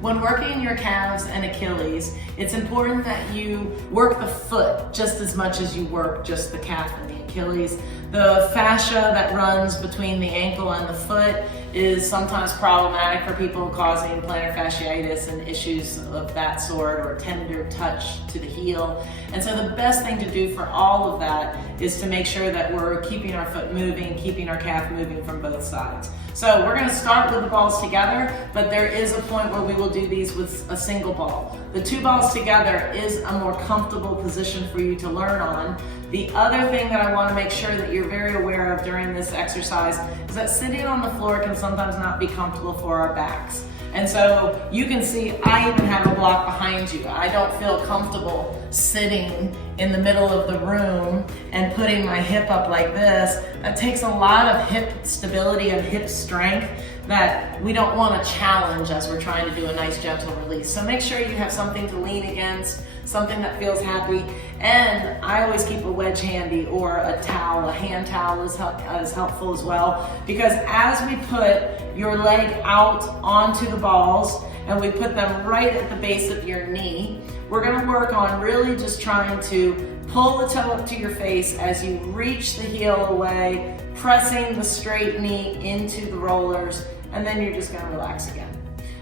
When working your calves and Achilles, it's important that you work the foot just as much as you work just the calf and the Achilles. The fascia that runs between the ankle and the foot is sometimes problematic for people, causing plantar fasciitis and issues of that sort, or tender touch to the heel. And so the best thing to do for all of that is to make sure that we're keeping our foot moving, keeping our calf moving from both sides. So we're going to start with the balls together, but there is a point where we will do these with a single ball. The two balls together is a more comfortable position for you to learn on. The other thing that I want to make sure that you're very aware of during this exercise is that sitting on the floor can sometimes not be comfortable for our backs. And so you can see I even have a block behind you. I don't feel comfortable sitting in the middle of the room and putting my hip up like this. That takes a lot of hip stability and hip strength that we don't want to challenge as we're trying to do a nice gentle release. So make sure you have something to lean against, something that feels happy. And I always keep a wedge handy, or a towel. A hand towel is helpful as well, because as we put your leg out onto the balls and we put them right at the base of your knee, we're going to work on really just trying to pull the toe up to your face as you reach the heel away, pressing the straight knee into the rollers, and then you're just going to relax again.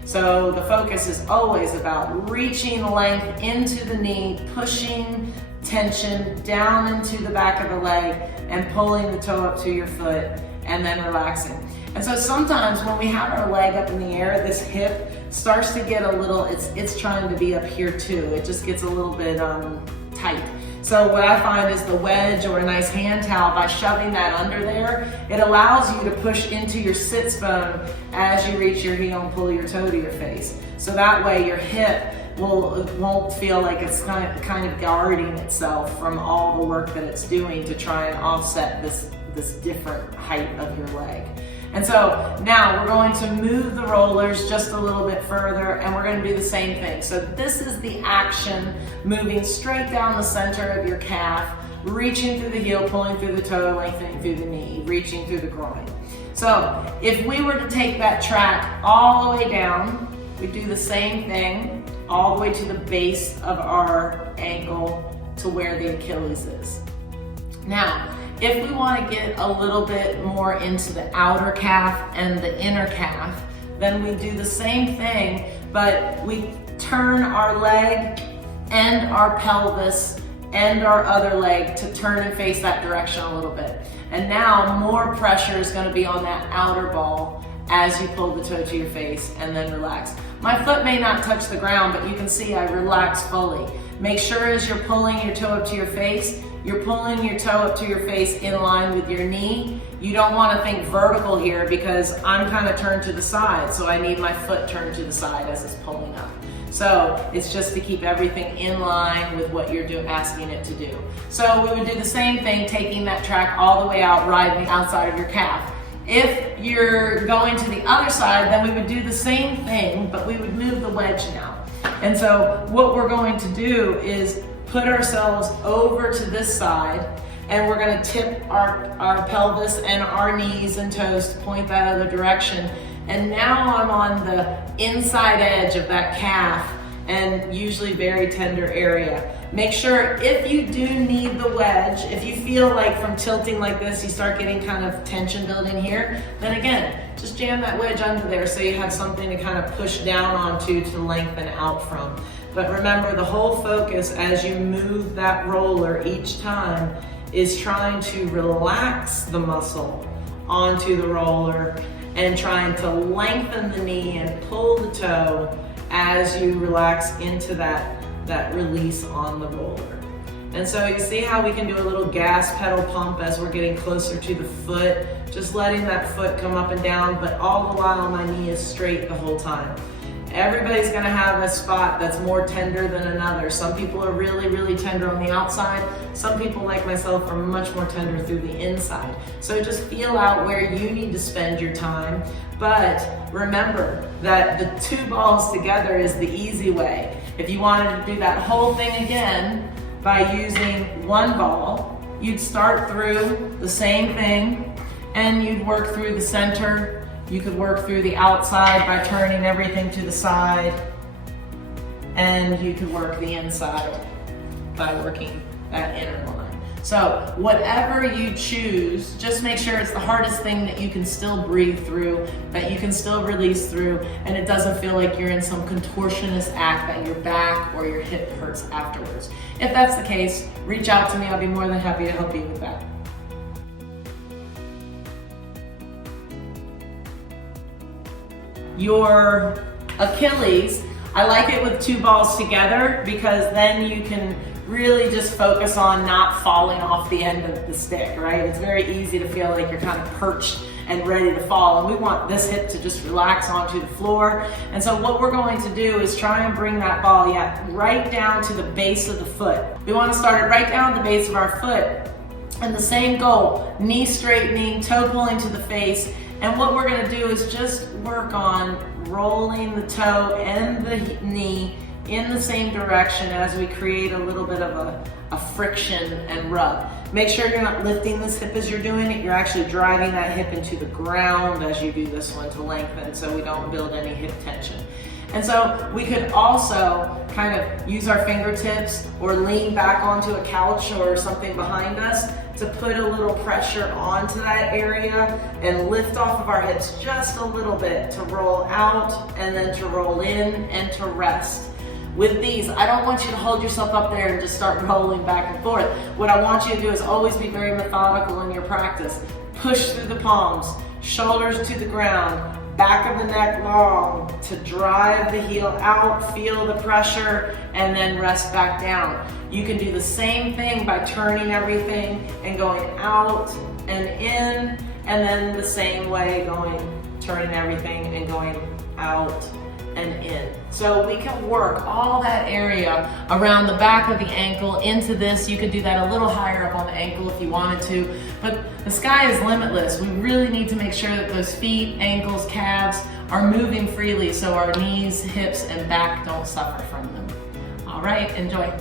So the focus is always about reaching length into the knee, pushing tension down into the back of the leg, and pulling the toe up to your foot, and then relaxing. And so sometimes when we have our leg up in the air, this hip starts to get a little, it's trying to be up here too. It just gets a little bit tight. So what I find is the wedge or a nice hand towel, by shoving that under there, it allows you to push into your sits bone as you reach your heel and pull your toe to your face. So that way your hip won't feel like it's kind of guarding itself from all the work that it's doing to try and offset this different height of your leg. And so now we're going to move the rollers just a little bit further, and we're going to do the same thing. So this is the action, moving straight down the center of your calf, reaching through the heel, pulling through the toe, lengthening through the knee, reaching through the groin. So if we were to take that track all the way down, we do the same thing all the way to the base of our ankle to where the Achilles is. Now, if we want to get a little bit more into the outer calf and the inner calf, then we do the same thing, but we turn our leg and our pelvis and our other leg to turn and face that direction a little bit. And now more pressure is going to be on that outer ball as you pull the toe to your face and then relax. My foot may not touch the ground, but you can see I relax fully. Make sure as you're pulling your toe up to your face, you're pulling your toe up to your face in line with your knee. You don't want to think vertical here, because I'm kind of turned to the side, so I need my foot turned to the side as it's pulling up. So it's just to keep everything in line with what you're asking it to do. So we would do the same thing, taking that track all the way out, riding the outside of your calf. If you're going to the other side, then we would do the same thing, but we would move the wedge now. And so what we're going to do is put ourselves over to this side, and we're going to tip our pelvis and our knees and toes to point that other direction. And now I'm on the inside edge of that calf, and usually very tender area. Make sure, if you do need the wedge, if you feel like from tilting like this you start getting kind of tension building here, then again, just jam that wedge under there so you have something to kind of push down onto to lengthen out from. But remember, the whole focus as you move that roller each time is trying to relax the muscle onto the roller and trying to lengthen the knee and pull the toe as you relax into that release on the roller. And so you see how we can do a little gas pedal pump as we're getting closer to the foot, just letting that foot come up and down, but all the while my knee is straight the whole time. Everybody's gonna have a spot that's more tender than another. Some people are really, really tender on the outside. Some people, like myself, are much more tender through the inside. So just feel out where you need to spend your time. But remember that the two balls together is the easy way. If you wanted to do that whole thing again by using one ball, you'd start through the same thing and you'd work through the center You could work through the outside by turning everything to the side, and you could work the inside by working that inner line. So whatever you choose, just make sure it's the hardest thing that you can still breathe through, that you can still release through, and it doesn't feel like you're in some contortionist act that your back or your hip hurts afterwards. If that's the case, reach out to me. I'll be more than happy to help you with that. Your Achilles, I like it with 2 balls together because then you can really just focus on not falling off the end of the stick, right? It's very easy to feel like you're kind of perched and ready to fall, and we want this hip to just relax onto the floor. And so what we're going to do is try and bring that ball right down to the base of the foot. We want to start it right down at the base of our foot, and the same goal, knee straightening, toe pulling to the face. And what we're going to do is just work on rolling the toe and the knee in the same direction as we create a little bit of a friction and rub. Make sure you're not lifting this hip as you're doing it. You're actually driving that hip into the ground as you do this one to lengthen, so we don't build any hip tension. And so we could also kind of use our fingertips or lean back onto a couch or something behind us to put a little pressure onto that area and lift off of our hips just a little bit to roll out and then to roll in and to rest. With these, I don't want you to hold yourself up there and just start rolling back and forth. What I want you to do is always be very methodical in your practice. Push through the palms, shoulders to the ground, back of the neck long to drive the heel out, feel the pressure, and then rest back down. You can do the same thing by turning everything and going out and in, and then the same way turning everything and going out and in. So we can work all that area around the back of the ankle into this. You could do that a little higher up on the ankle if you wanted to, but the sky is limitless. We really need to make sure that those feet, ankles, calves are moving freely so our knees, hips, and back don't suffer from them. All right, enjoy.